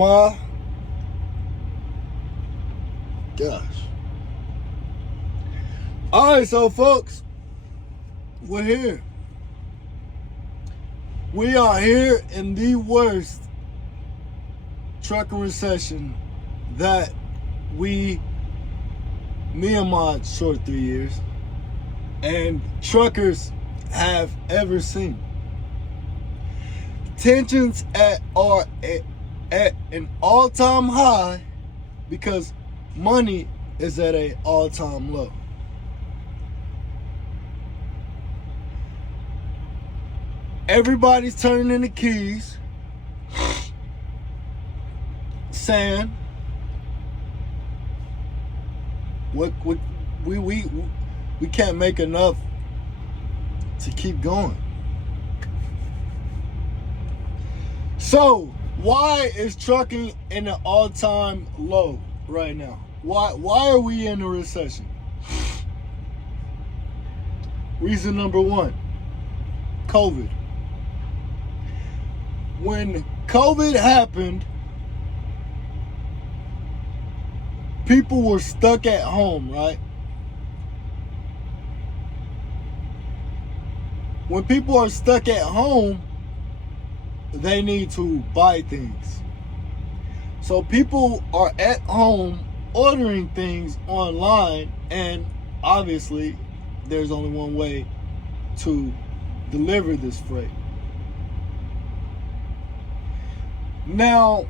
my gosh. Alright, so folks, we're here. We are here in the worst trucking recession that me and my short 3 years, and truckers have ever seen. Tensions are at an all-time high because money is at an all-time low. Everybody's turning in the keys, saying, we can't make enough to keep going. So why is trucking in an all-time low right now? Why are we in a recession? Reason number one, COVID. When COVID happened, people were stuck at home, right? When people are stuck at home, they need to buy things. So people are at home ordering things online, and obviously there's only one way to deliver this freight. Now,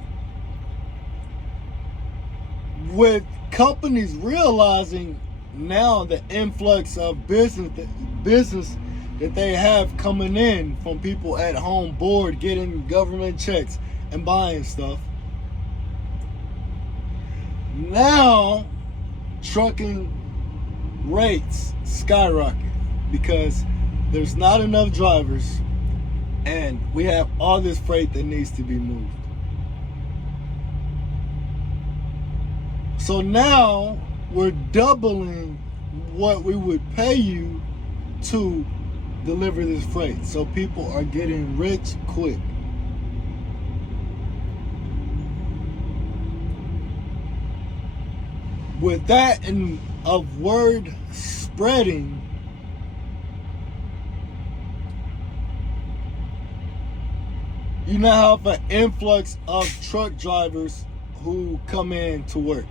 with companies realizing now the influx of business that they have coming in from people at home bored, getting government checks and buying stuff, now trucking rates skyrocket because there's not enough drivers and we have all this freight that needs to be moved. So now we're doubling what we would pay you to deliver this freight. So people are getting rich quick. With that and of word spreading, you now have an influx of truck drivers who come in to work,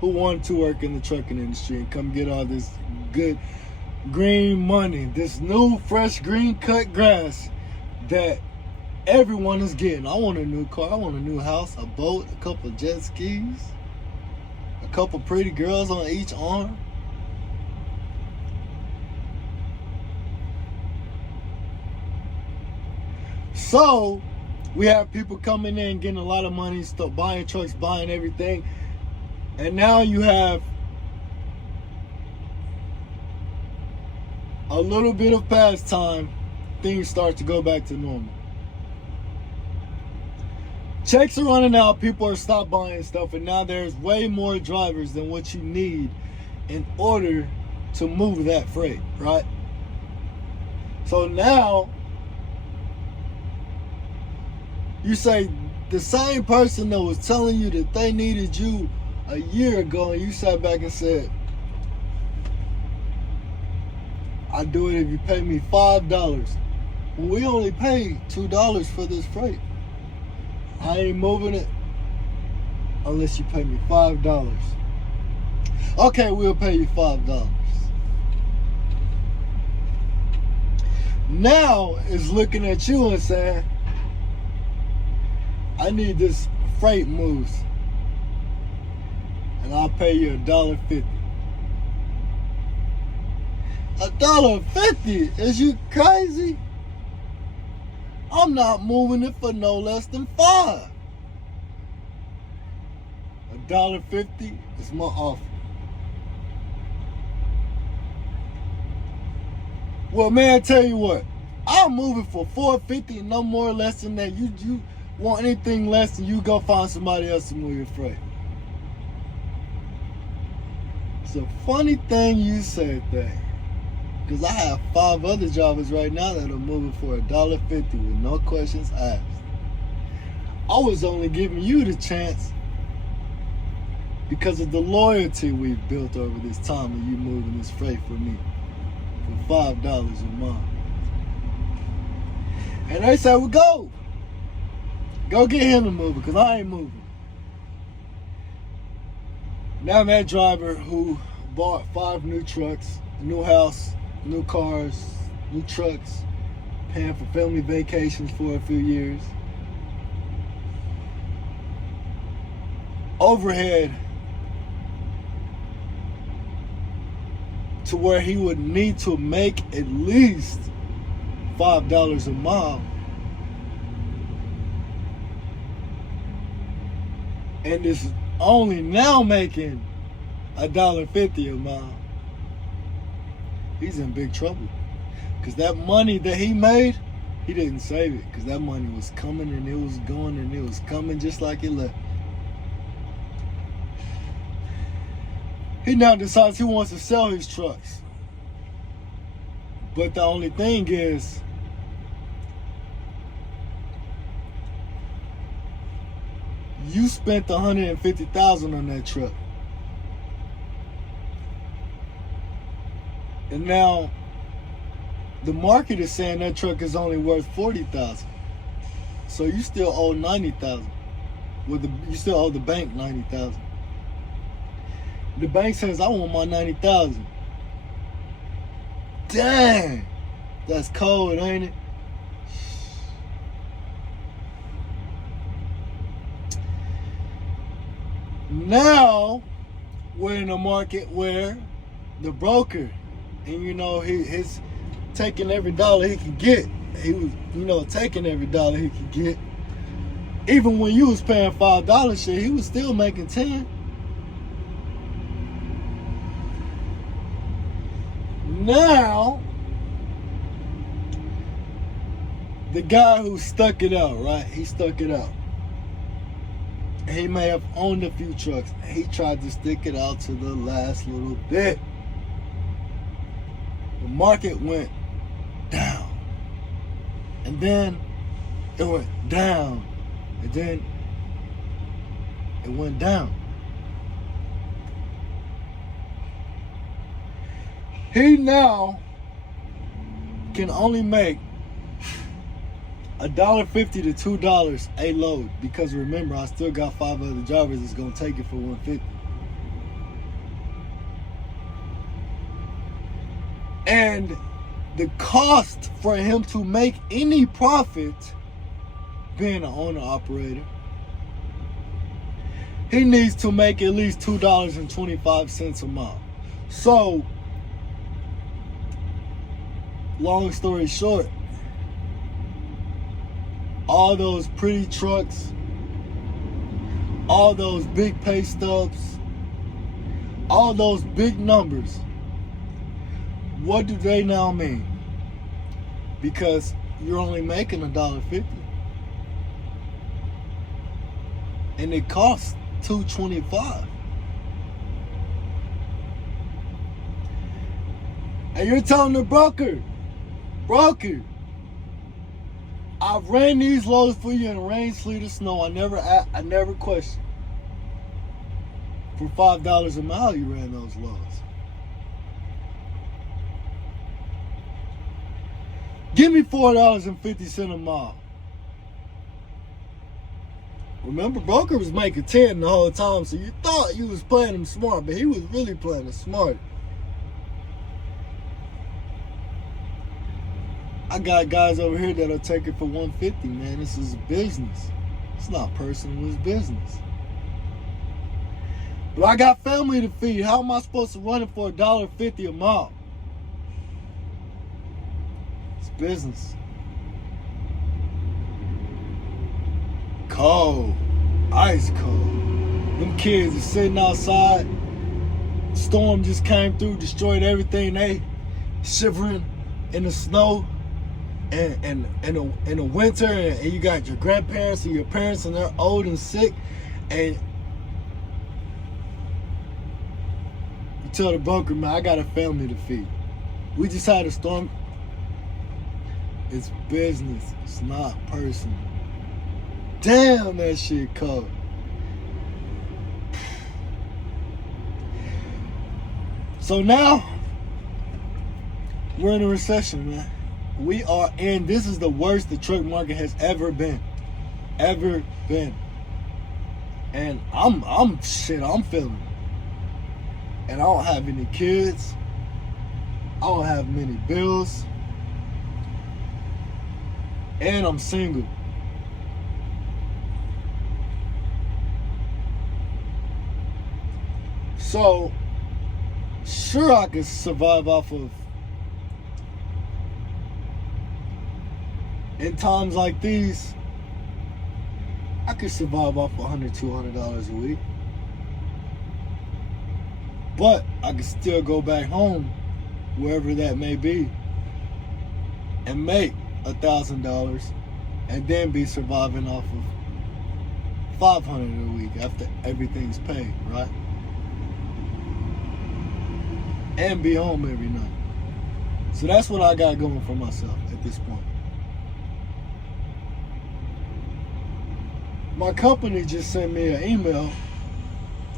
who want to work in the trucking industry and come get all this good green money, this new fresh green cut grass that everyone is getting. I want a new car, I want a new house, a boat, a couple of jet skis, a couple pretty girls on each arm. So we have people coming in, getting a lot of money, start buying trucks, buying everything. And now you have a little bit of pastime, things start to go back to normal. Checks are running out, people are stopped buying stuff, and now there's way more drivers than what you need in order to move that freight, right? So now, you say the same person that was telling you that they needed you a year ago, and you sat back and said, I'll do it if you pay me $5. Well, we only pay $2 for this freight. I ain't moving it unless you pay me $5. Okay, we'll pay you $5. Now is looking at you and saying, I need this freight moves, and I'll pay you $1.50. $1.50? Is you crazy? I'm not moving it for no less than $5. $1.50 is my offer. Well, man, tell you what, I'll move it for $4.50, no more or less than that. You want anything less than, you go find somebody else to move your freight. It's a funny thing you said that, because I have 5 other drivers right now that are moving for $1.50 with no questions asked. I was only giving you the chance because of the loyalty we've built over this time of you moving this freight for me for $5 a month. And they said, well, go get him to move it, because I ain't moving. Now that driver who bought 5 new trucks, new house, new cars, new trucks, paying for family vacations for a few years, overhead to where he would need to make at least $5 a mile, and is only now making $1.50 a mile. He's in big trouble, because that money that he made, he didn't save it, because that money was coming and it was going and it was coming just like it left. He now decides he wants to sell his trucks. But the only thing is, you spent $150,000 on that truck. And now the market is saying that truck is only worth $40,000. So you still owe $90,000. Well, you still owe the bank $90,000. The bank says, I want my $90,000. Dang, that's cold, ain't it? Now we're in a market where the broker, and he's taking every dollar he could get. He was, taking every dollar he could get. Even when you was paying $5 shit, he was still making 10. Now, the guy who stuck it out, right? He stuck it out. He may have owned a few trucks. He tried to stick it out to the last little bit. The market went down. And then it went down. And then it went down. He now can only make $1.50 to $2 a load, because remember, I still got 5 other drivers that's gonna take it for $150. And the cost for him to make any profit, being an owner operator, he needs to make at least $2.25 a mile. So, long story short, all those pretty trucks, all those big pay stubs, all those big numbers, what do they now mean? Because you're only making $1.50. And it costs $2.25. And you're telling the broker, I've ran these loads for you in rain, sleet, or snow. I never questioned. For $5 a mile, you ran those loads. Give me $4.50 a mile. Remember, broker was making 10 the whole time, so you thought you was playing him smart, but he was really playing it smart. I got guys over here that'll take it for $150, man. This is business. It's not personal, it's business. But I got family to feed. How am I supposed to run it for $1.50 a mile? It's business. Cold. Ice cold. Them kids are sitting outside. Storm just came through, destroyed everything. They shivering in the snow. And in the winter, and you got your grandparents and your parents, and they're old and sick, and you tell the broker, man, I got a family to feed. We just had a storm. It's business. It's not personal. Damn, that shit cold. So now, we're in a recession, man. We are in, this is the worst the truck market has ever been. Ever been. And I'm feeling it. And I don't have any kids. I don't have many bills. And I'm single. So, sure, I could survive off of, in times like these, I could survive off $100, $200 a week. But I could still go back home, wherever that may be, and make $1,000 and then be surviving off of $500 a week after everything's paid, right? And be home every night. So that's what I got going for myself at this point. My company just sent me an email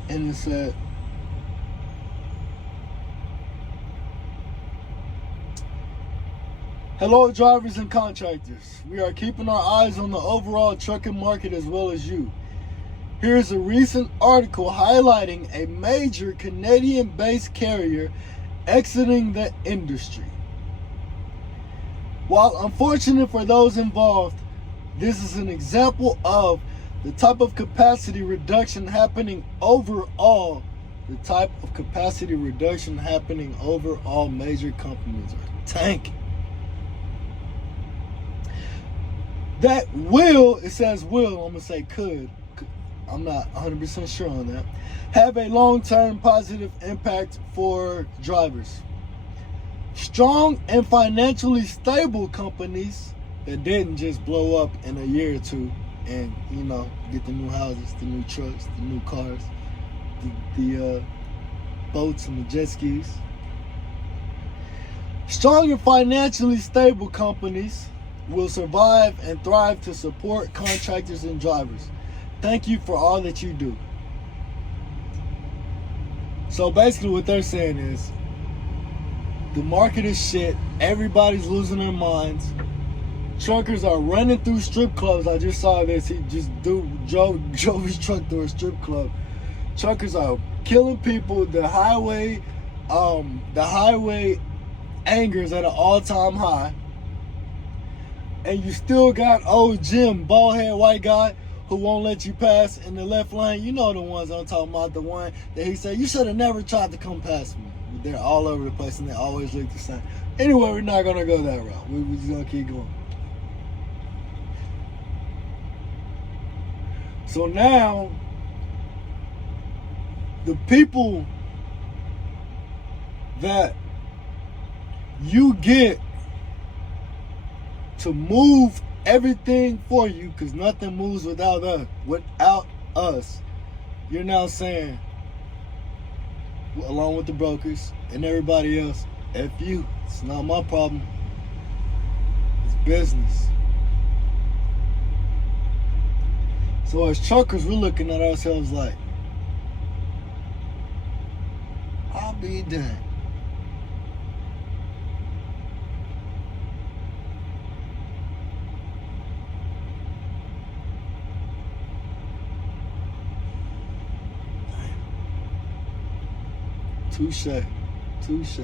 and it said, "Hello, drivers and contractors. We are keeping our eyes on the overall trucking market as well as you. Here's a recent article highlighting a major Canadian-based carrier exiting the industry. While unfortunate for those involved, this is an example of the type of capacity reduction happening overall. The type of capacity reduction happening overall. Major companies are tanking. That will," it says will, I'm going to say could, I'm not 100% sure on that, "have a long-term positive impact for drivers. Strong and financially stable companies that didn't just blow up in a year or two and, you know, get the new houses, the new trucks, the new cars, the boats and the jet skis. Strong and financially stable companies will survive and thrive to support contractors and drivers. Thank you for all that you do." So basically what they're saying is, the market is shit. Everybody's losing their minds. Truckers are running through strip clubs. I just saw this. He just drove his truck through a strip club. Truckers are killing people. The highway anger is at an all-time high. And you still got old Jim, bald-head white guy, who won't let you pass in the left lane. You know the ones I'm talking about, the one that he said, "You should have never tried to come past me." They're all over the place and they always look the same. Anyway, we're not going to go that route. We're just going to keep going. So now, the people that you get to move everything for you, because nothing moves without us, you're now saying, along with the brokers and everybody else, F you, it's not my problem, it's business. So as truckers, we're looking at ourselves like, I'll be damned. Touche.